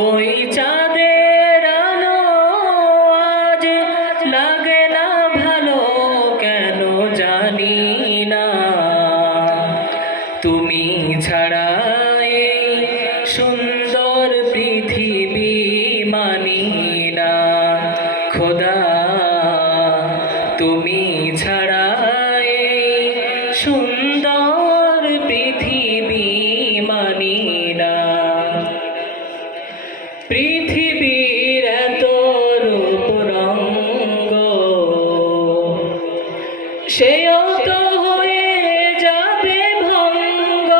ওই চাঁদের আলো আজ লাগে না ভালো, কেন জানি না। তুমি ছাড়া এই সুন্দর পৃথিবী মানি না খোদা, তুমি ছাড়া এই সুন্দর পৃথিবী মানি না। পৃথিবীর এত রূপ রঙ্গ, সেও তো হয়ে যাবে ভঙ্গ।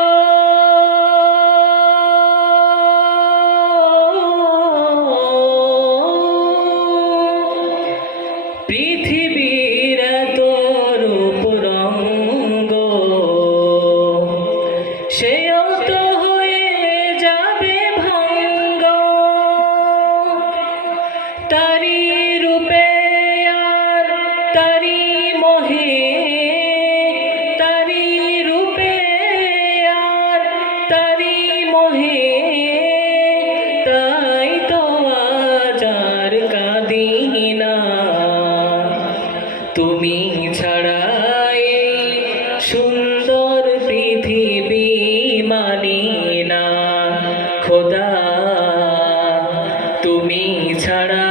পৃথিবীর এত রূপ রঙ্গ, সেও তো হয়ে যাবে ভঙ্গ। তারি রূপে আর তারি মোহে, তারি রূপে আর তারি মোহে, তাই তো আজ আর কাঁদি না। তুমি ছাড়া এই সুন্দর পৃথিবী মানি না খোদা, তুমি ছাড়া